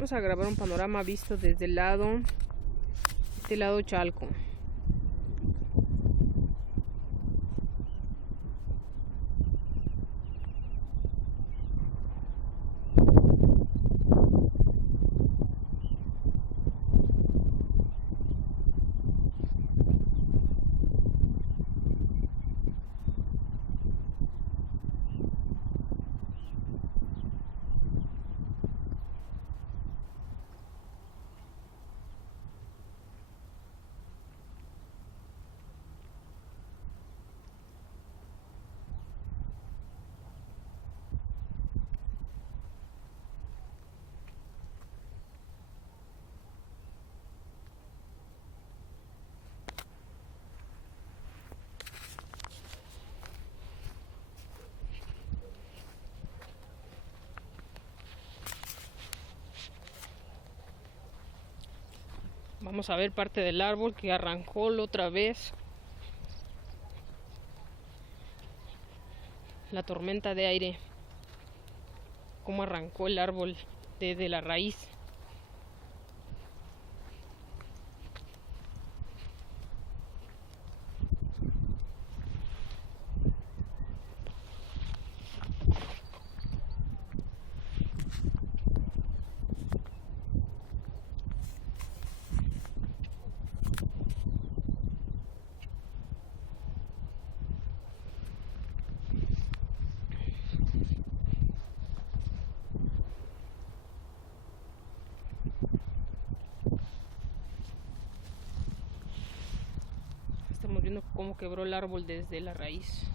Vamos a grabar un panorama visto desde el lado, este lado Chalco. Vamos a ver parte del árbol que arrancó la otra vez. La tormenta de aire. Cómo arrancó el árbol desde la raíz. Estamos viendo cómo quebró el árbol desde la raíz.